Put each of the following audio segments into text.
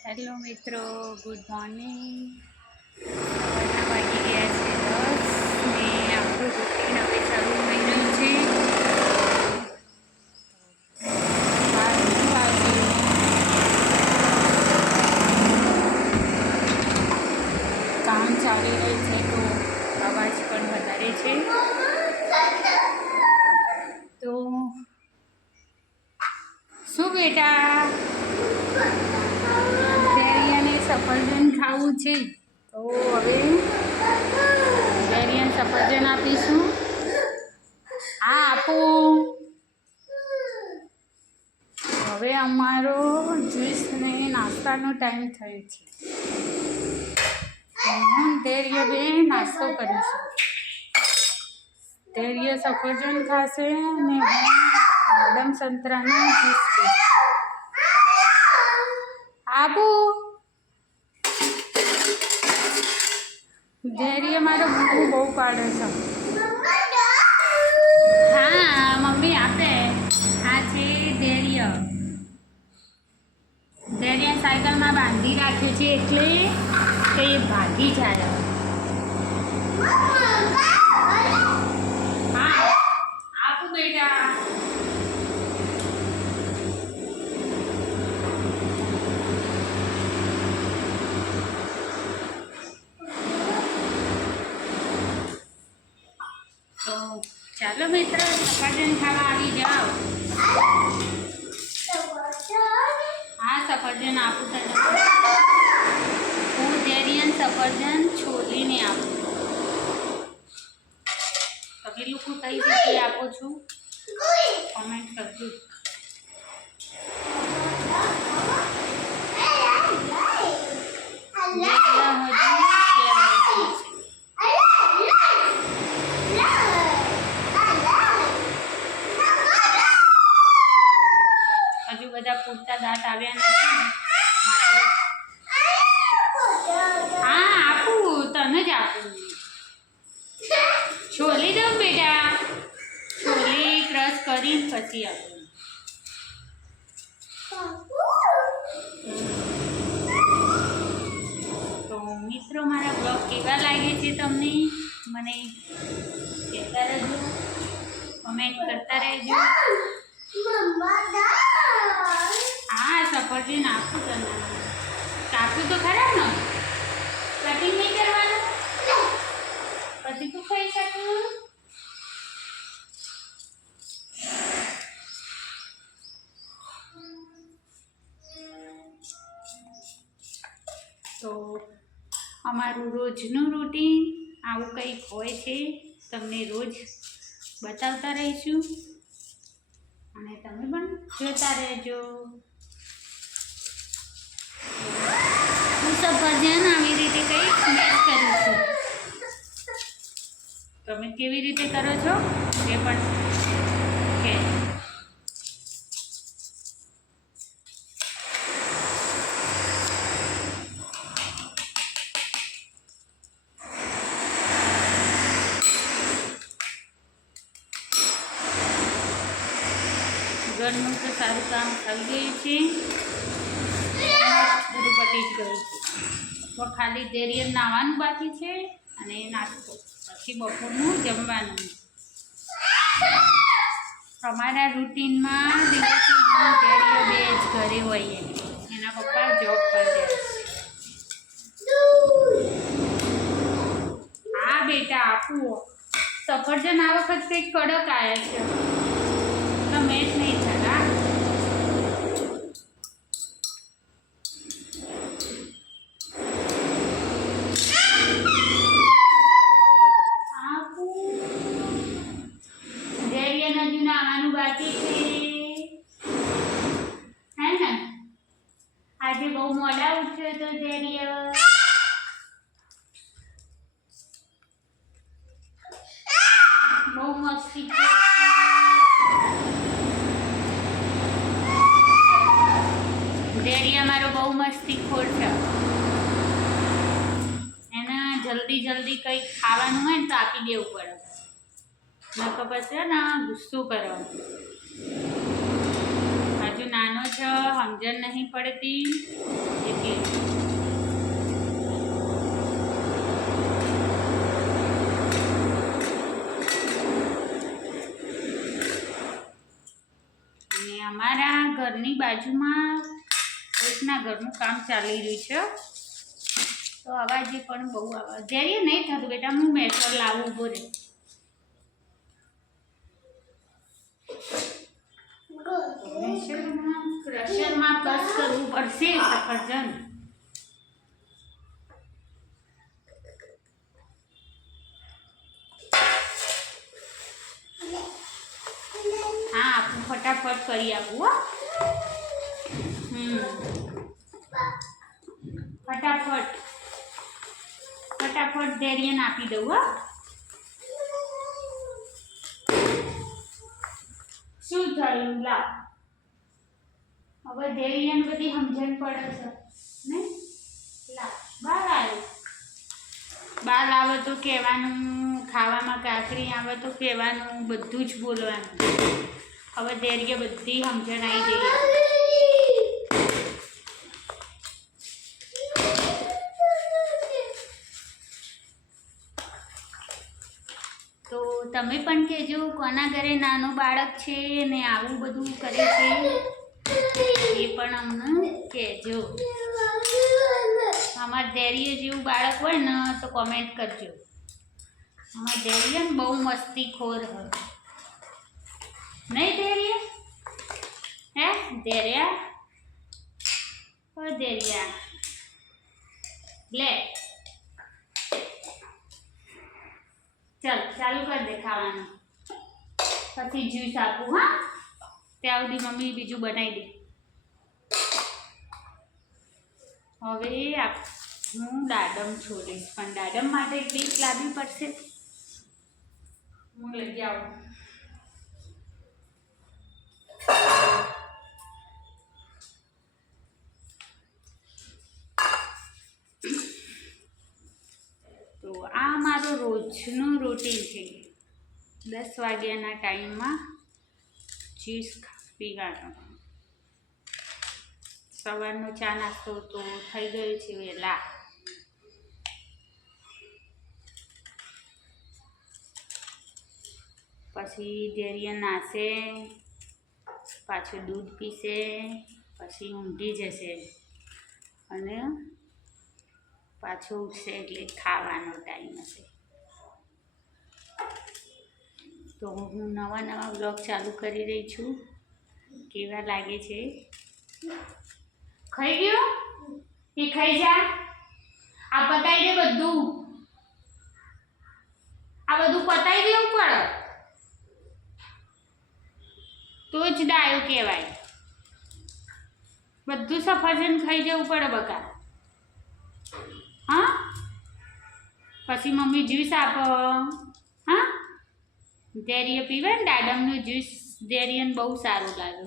Hello મિત્રો, good morning. સવારના વાગી ગયા છે 10 ને આપણું રૂટીન હવે ચાલુ થઈ રહ્યું છે. કામ ચાલી રહ્યું છે તો અવાજ પણ વધારે છે. તો શું બેટા, સફરજન ખાવું છે તો હવે વેરિયન સફરજન આપીશું. હા આપું. હવે અમારો જ્યુસ ને નાસ્તાનો ટાઈમ થયો છે. હું ધૈર્ય બે નાસ્તો કરીશું. ધૈર્ય સફરજન ખાશે ને મેડમ સંતરાનો જ્યુસ પીશે. આપું. ધૈર્ય મારો બહુ બહુ પાડે છે. હા મમ્મી આપે. આ છે ધૈર્ય. ધૈર્ય સાયકલમાં બાંધી રાખ્યું છે એટલે કે એ ભાગી જાય. હા આપું બેટા. તો ચાલો મિત્રો, સફરજન ખાવા આવી જાઓ. હા સફરજન આપું તને. હું ધૈર્યન સફરજન છોલીને આપું. તમે લોકો કઈ રીતે આપો છો કોમેન્ટ કરજો. હજુ બધા પૂરતા દાંત આવ્યા નથી. હા આપું, તને જ આપું. છોલી દઉં બેટા. છોલી ક્રશ કરીને પછી આપું. તો મિત્રો, મારા બ્લોગ કેવા લાગે છે તમને મને કહેતા રહેજો, કમેન્ટ કરતા રહેજો. હા સફરજન આપું તને. કાપું તો ખરા ને, કટિંગ નહીં કરવાનું પછી તું ખાઈ શકું. તો અમારું રોજનું રૂટીન આવું કંઈક હોય છે. તમને રોજ બતાવતા રહીશું અને તમે પણ જોતા રહેજો. હું સફરજન આવી રીતે કંઈક સ્મેશ કરું છું. તમે કેવી રીતે કરો છો એ પણ કે ઘરનું તો સારું કામ થઈ ગયું છે. બધું પતી જ ગયું છે. તો ખાલી ધૈર્ય નાહવાનું બાકી છે અને નાસ્તો, પછી બપોરનું જમવાનું. અમારા રૂટીનમાં દિવસે હું ધૈર્ય બે જ ઘરે હોઈએ. એના પપ્પા જોબ પર જાય છે. હા બેટા આપું. સફરજન આ વખત કંઈક કડક આવ્યા છે. તમે જ નહીં થતા. બાકી છે હે ને. આજે બહુ મોડા ઉઠ્યો તો ધૈર્ય. બહુ મસ્તી કરે. ધૈર્ય મારો બહુ મસ્તીખોર છે. એને જલ્દી જલ્દી કંઈક ખાવાનું હોય ને તો આપી દેવું પડે. નકર પછી ને ગુસ્સો કરો. હજુ નાનો છે છે, સમજણ નહીં પડતી એટલે અને અમારા ઘરની બાજુમાં કોઈકના ઘરનું કામ ચાલી રહ્યું છે, તો અવાજે પણ બહુ અવાજ જ્યારે નહીં થતું બેટા, હું મેટર લાવું ઉભો રહે. ક્રશરમાં કટ કરવું પડશે સફરજન. હા આપું, ફટાફટ કરી આપું હો. ફટાફટ ધૈર્યને આપી દઉં હો. શું થયું લા? હવે ધૈર્યને બધી સમજણ પડે છે ને. લા બહાર આવ્યો. બહાર આવે તો કહેવાનું, ખાવામાં કાકરી આવે તો કહેવાનું, બધું જ બોલવાનું. હવે ધૈર્ય બધી સમજણ આવી ગઈ. તો તમે પણ કહેજો કોના ઘરે નાનું બાળક છે ને આવું બધું કરે છે, એ પણ અમને કહેજો. અમારા ધૈર્ય જેવું બાળક હોય ને તો કોમેન્ટ કરજો. અમારા ધૈર્ય બહુ મસ્તીખોર હોય નહીં ધૈર્ય? હે ધૈર્ય? ઓ ધૈર્ય લે, ચાલ ચાલુ કરી દે ખાવાનું, પછી જ્યુસ આપું. હા ત્યાં સુધી મમ્મી બીજું બનાવી દે. હવે હું દાડમ છોડીશ, પણ દાડમ માટે ડીશ લાવવી પડશે. હું લઈ આવું. તો આ મારો રોજનું રૂટીન છે. 10 વાગ્યાના ટાઈમમાં જ્યુસ પીવાનો. સવારનો ચા નાસ્તો તો થઈ ગયો છે વહેલા. પછી ધૈર્ય નાશે, પાછું દૂધ પીશે, પછી ઊંઘી જશે અને પાછું ઉઠશે એટલે ખાવાનો ટાઈમ હશે. તો હું નવા બ્લોગ ચાલુ કરી રહી છું. કેવા લાગે છે? ખાઈ ગયો કે ખાઈ જા? આ પતાઈ દે બધું, આ બધું પતાઈ દેવું પડે તો જ ડાયો કહેવાય. બધું સફરજન ખાઈ જવું પડે બકા. હા પછી મમ્મી જ્યુસ આપો. હા ધૈર્ય પીવે ને દાડમનું જ્યુસ, ધૈર્યને બહુ સારું લાગે.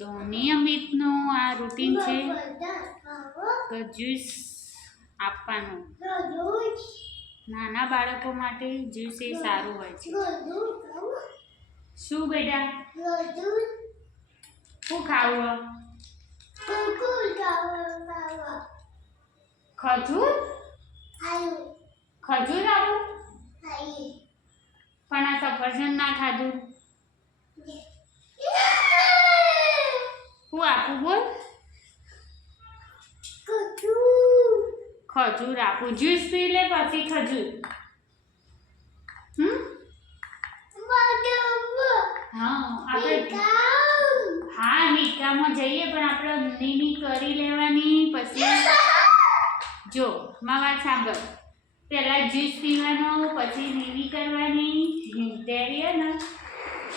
તો નિયમિતનું આ રૂટીન છે, તો જ્યુસ આપવાનું. નાના બાળકો માટે જ્યુસ એ સારું હોય છે. શું બેટા? શું ખાવું? ખજૂર? ખજૂર આવું? પણ આ સફરજન ના ખાધું. હું આપું બોલ? ખજૂર આપું. જ્યુસ પી લે પછી ખજૂર. હા આપણે હા નિકામાં જઈએ પણ આપણે નીની કરી લેવાની. પછી જો મારી વાત સાંભળ, પહેલાં જ્યુસ પીવાનો, પછી નીની કરવાની. ધૈર્ય ને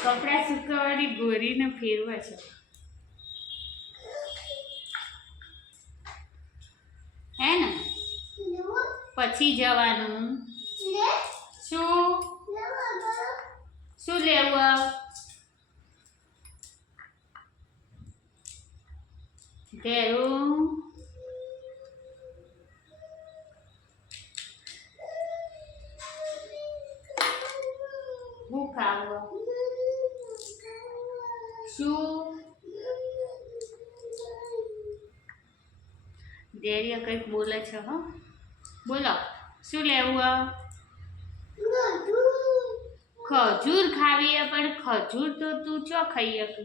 કપડાં સુકવવાની ગોરીને ફેરવે છે. હે ને પછી જવાનું. શું લેવું? ધેરું હું ખાવું? શું ડેરીએ કંઈક બોલે છે હો. બોલો શું લેવું? ખજૂર ખાવી હે, પણ ખજૂર તો તું ચો ખાઈ શકે?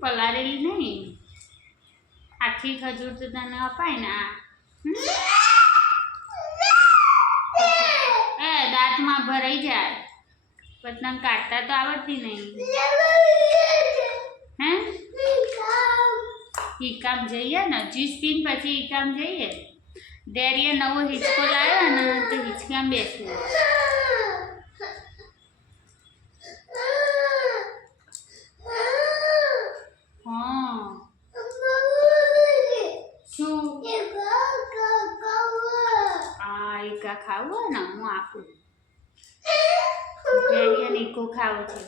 પલાળેલી નહીં, આખી ખજૂર તો તને અપાય ને. એ દાંતમાં ભરાઈ જાય, પણ તને કાઢતા તો આવડતી નહીં. હે ઈકામ જઈએ ને, જ્યુસ પીને પછી ઈકામ જઈએ. ડેરીએ નવો હિંચકો લાવ્યો ને તો હિંચકામાં બેસવું. હા શું ઈકા ખાવું હોય ને હું આપું. ડેરીએ ઈકો ખાવું છે.